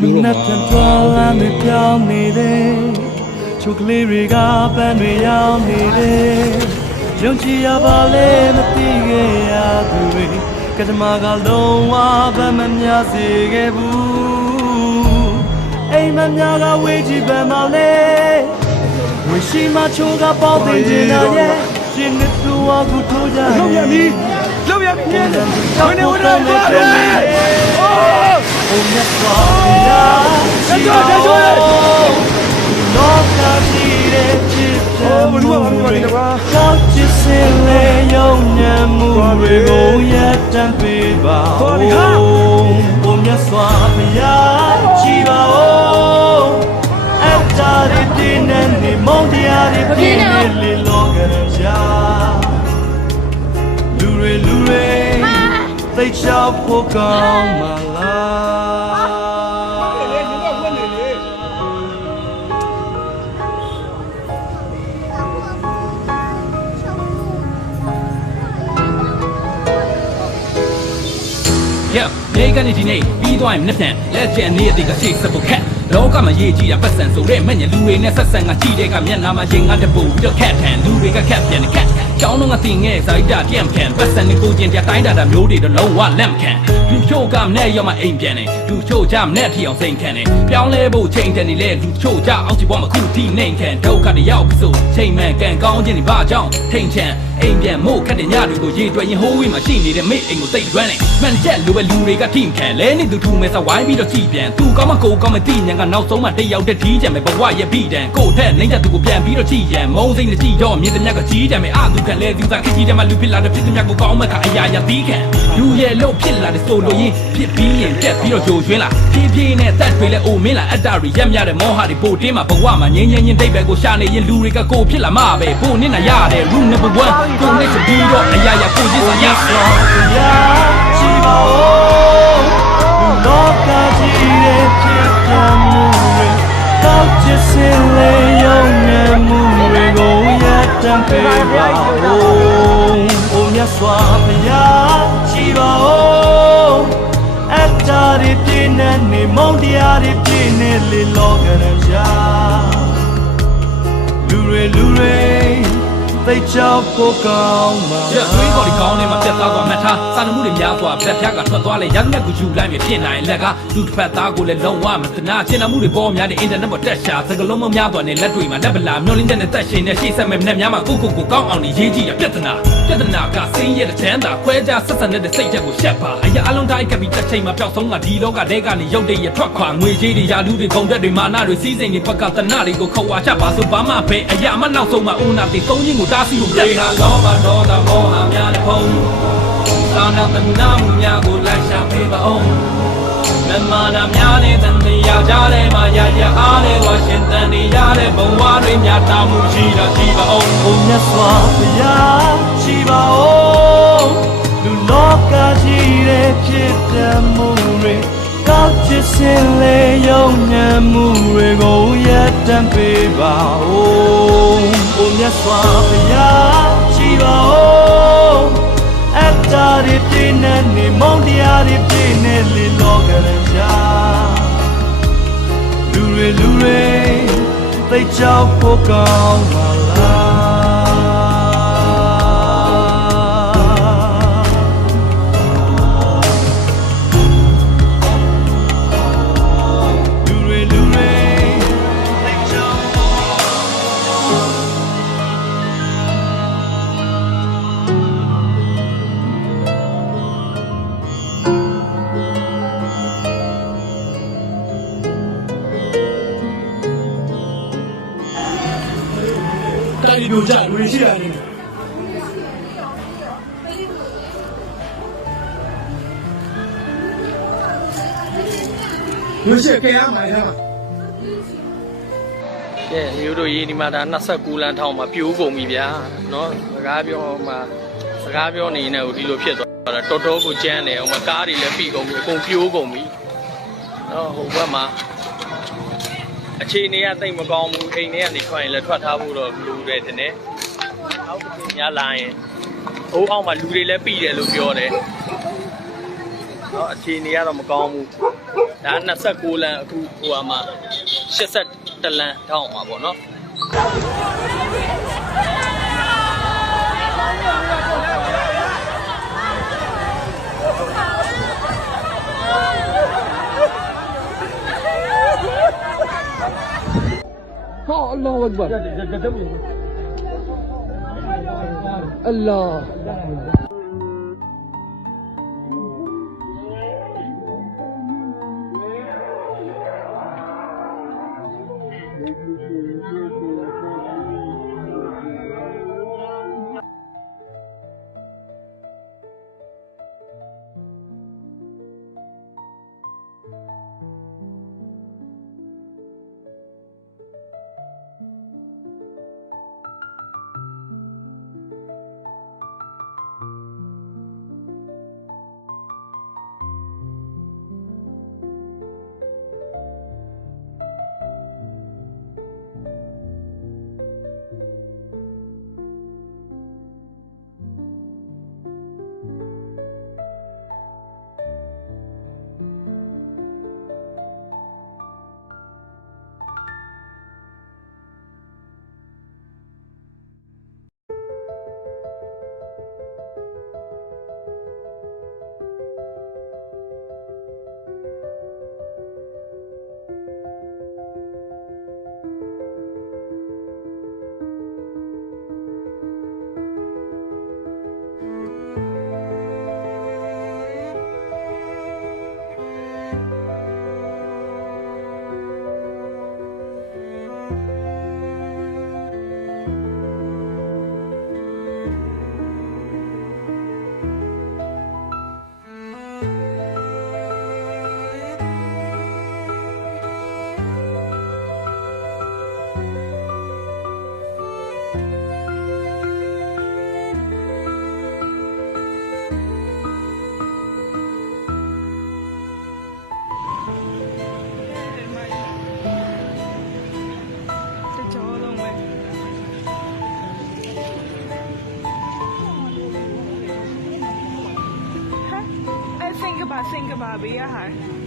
Minna tantola me piao me de Chukli riga pan me yao me de Yongchi ya bale me tige ya duri Katamaga longwa ba me mya sige bu Ay me mya ga weji ba ma le Wishi ma choga bao ting jina ye Jin tu wa ku to ja ye Lâu ya mi Wene Oh yes ya Loka dire chipta mure Kauchi sile yong nyamu re go yetan pe ba Oh yes ya chiba oh Atari dinen ni mondiari dinen li logan ja Lure They shall poke on my life Yeah, they got it in a be doing nothing. Let's get near the shakes of a cat. လောကမှာရေးကြည့်တာပတ်စံဆိုတဲ့မညလူတွေနဲ့ဆက်ဆံကကြည့်တဲ့ကမျက်နှာမှာရင်ငါတပူပြီးတော့ခက်ထန်လူတွေကခက်ပြန်ခက်ကျောင်းတော့ငါတင်ငယ်စိုက်တာပြန်ခံပတ်စံနဲ့ကိုကျင်ပြတိုင်းတာမျိုးတွေတော့လုံးဝလက်မခံလူချို့ကမနဲ့ရောက်မှအိမ်ပြန်တယ်လူချို့ကြမနဲ့ထီအောင်စိန်ခံတယ်ပြောင်းလဲဖို့ချိန်တယ်နေလေလူချို့ကြအောင်ကြည့်ပေါ်မှာခုထိနေခံဒုက္ခတွေရောက်ဆိုချိန်မှန်ကန်ကောင်းခြင်းတွေဘာကြောင့်ထိန်ချန်အိမ်ပြန်မို့ခက်တဲ့ညတွေကိုရေတွက်ရင်ဟိုးဝေးမှာရှိနေတဲ့မိအိမ်ကိုတိတ်လွမ်းနေမှန်ချက်လိုပဲလူတွေကထိန်ခံလဲနေသူထူမဲ့စဝိုင်းပြီးတော့ကြည်ပြန်သူကောင်းမကိုကောင်းမသိညာကနောက်ဆုံးမှတယောက်တည်းထီးကြမယ်ဘဝရဲ့ပြီးတန်ကိုထက်နှိမ့်ချက်သူကိုပြန်ပြီးတော့ကြည်ရန်မုံစိမ့်နဲ့ကြည်တော့မြင်တဲ့မြတ်ကကြီးတယ်မယ်အသူခံလဲသူစားခကြီးတယ်မှလူဖြစ်လာတဲ့ဖြစ်တဲ့မြတ်ကိုကောင်းမဲ့ကအရာရာပြီးခံလူရဲ့လို့ဖြစ်လာတဲ့ဆိုလို့ရင်ဖြစ်ပြီးရင်တက်ပြီးတော့ကြိုရွှင်းလာဖြည်းဖြည်းနဲ့တက်တွေလဲအိုမင်းလာအတ္တရီရက်မြတဲ့မောဟတွေပိုတင်းမှာဘဝမှာငြင်းငြင်းချင်းတိတ်ပဲကိုရှာနေရင်လူတွေကကိုဖြစ်လာမှာပဲပိုနစ်နာရတယ် room number 1ကိုနဲ့ပြီးတော့အရာရာကိုကြည့်စရာ ရှိပါဦးလူလောကကြီးရဲ့ဖြစ်ပြန်မှုတွေကောက်ချစ်စင်လေယုံနေမှုတွေကိုရတံပေးပါဦးဘုံမြတ်စွာဘုရားရှိပါဦးအတ္တတွေပြည့်နေမုံတရားတွေပြည့်နေလေလောကရရာလူတွေthey chop for gone my ရသွေးကော်ဒီကောင်းနေမှာပြတ်သားသွားမှတ်ထားစာနမှုတွေများစွာပြတ်ဖြတ်ကထွက်သွားလေရတဲ့ကူယူလိုက်မြဖြစ်နိုင်လက်ကလူတစ်ဖက်သားကိုလည်းလုံးဝမတနာကျင်နာမှုတွေပေါ်များတဲ့အင်တာနက်ပေါ်တက်ရှာစကလုံးမများသွားနဲ့လက်တွေမှာလက်ပလာမျောလင်းတဲ့တက်ရှင်နဲ့ရှေ့ဆက်မဲ့နဲ့များမှာကိုကောင်းအောင်နေရေးကြည့်ရပြဿနာကစိင်းရဲ့တန်းတာခွဲခြားဆက်ဆံတဲ့စိတ်ချက်ကိုရှက်ပါအရာအလုံးတိုင်းကပ်ပြီးတစ်ချိန်မှာပျောက်ဆုံးကဒီလောကတဲကနေရုပ်တရက်ထွက်ခွာငွေကြီးတွေရာလူတွေကုန်တက်တွေမာနတွေစီးစိမ်တွေဘက်ကတနာတွေကိုခေါ်ဝါချပါဆိုဘာမှပဲအရာမနောက်ဆုံးမှာဦးနာတွေသုံးချင်းကိုတားဆီးလို့ပြတ်တာလောဘဒေါသမောဟများတဲ့ဖုံးသာနာတနာမှုများကိုလိုက်ရှာပေးပါအောင်မမနာများနေတဲ့တရားကြတဲ့မှာရရအားနဲ့ဝါရှင်တန်နေရတဲ့ဘဝတွေများတာမှုရှိတော့ရှိပါအောင် ဘုံမြတ်စွာဘုရားရှိပါဦးလူလောကကြီးရဲ့ဖြစ်တဲ့မှုတွေကောက်ချစ်စင်လေယုံညံမှုတွေကိုရတံပေးပါဦးဘုံမြတ်စွာဘုရားရှိပါဦးအတ္တတွေပြည့်နေမုံတရားတွေပြည့်နေလေလောကရရာလူတွေသိကြောက်ဖို့ကောင်းပါလားတိုင်းပြည်ကြဝေရှိရတယ်ဝေရှိကြရမှာလားကဲမျိုးတို့ရေးဒီမှာဒါ29လမ်းထောင်မှာပြိုးကုန်ပြီဗျာเนาะစကားပြောနေနေဒီလိုဖြစ်သွားတာတော်တော်ကိုကြမ်းတယ်ဟိုမှာကားတွေလည်းပြီးကုန်ပြီအကုန်ပြိုးကုန်ပြီเนาะဟိုဘက်မှာအခြေအနေကတိတ်မကောင်းဘူးအိမ်ထဲကနေထွက်ရင်လည်းထွက်ထားဖို့တော့လူတယ်တဲ့နဲ့အောက်တစ်ညလာရင်အိုးအောက်မှာလူတွေလည်းပြီးတယ်လို့ပြောတယ်เนาะအခြေအနေကတော့မကောင်းဘူး ဒါ29လမ်းအခုဟိုမှာ81လမ်းထောင်းမှာပေါ့နော်ဟောအလ္လာဟ်အက္ဘာအလ္လာဟ်Think about ဘေးရဟာ